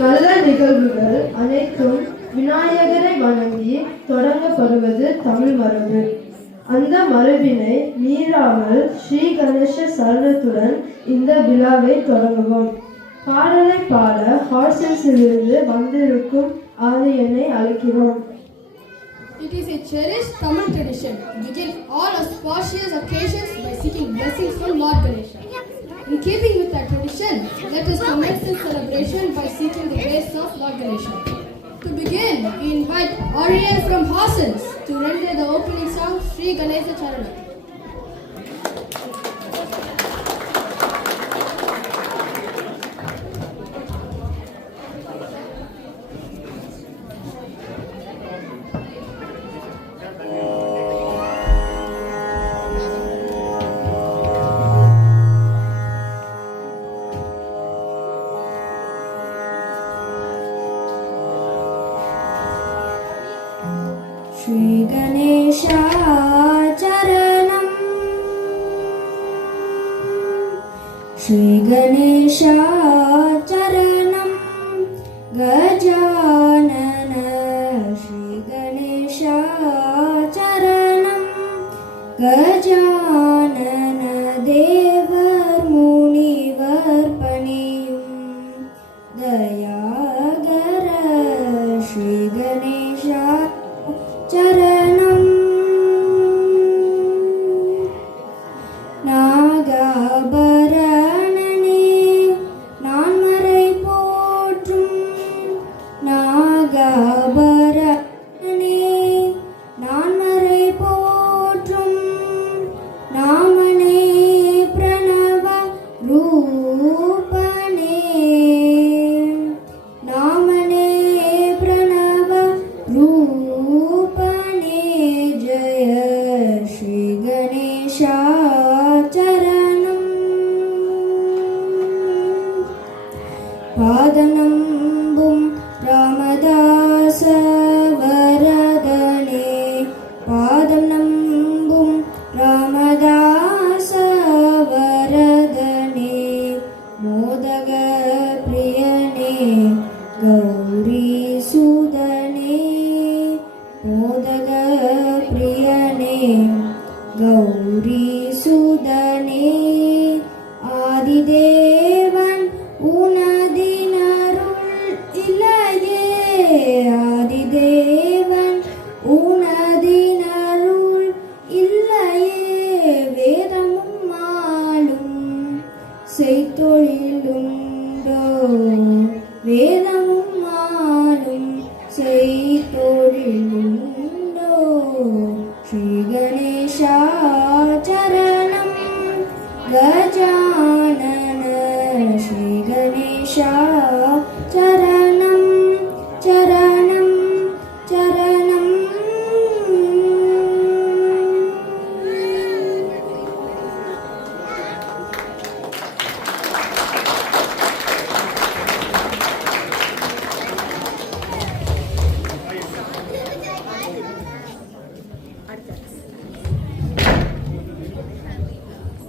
நல்ல நிகழ்வுகள் அனைத்தும் விநாயகரை வணங்கி தொடங்கப்படுவது தமிழ் மரபு. அந்த மரபினை மீறாமல் ஸ்ரீ கணேச சரணத்துடன் இந்த விழாவை தொடங்குவோம். பாடலை பாட ஹார்சன்ஸிலிருந்து வந்திருக்கும் ஆரியனை அழைக்கிறோம். It is a cherished Tamil tradition to begin all auspicious occasions by seeking blessings from Lord Ganesha. In keeping with that tradition, let us commence this celebration by seeking the grace of Lord Ganesha. To begin, we invite Ariel from Horsens to render the opening song Sri Ganesha Charanam. Shri Ganesha Charanam, Shri Ganesha Charanam, Gajanana, Shri Ganesha Charanam, Gajanana, Devar Munivar Paniyum, Dayagara, Shri Ganesha Charanam, Nagabaranane, Nanmarai Potrum, Nagabaranane, Nanmarai Potrum, Namane Pranava Rupane, Namane Pranava Rupane, Jaya Shri Ganesha Charanam, Padanambum Ramadasa Varadane, Padanambum Ramadasa Varadane, Modaga Priyane, Gauri Sudane, Modaga Priyane, Gauri Sudane, Adidevan Unadinarul Ilaye, Adidevan Unadinarul Ilaye, Vedamum Malum Seito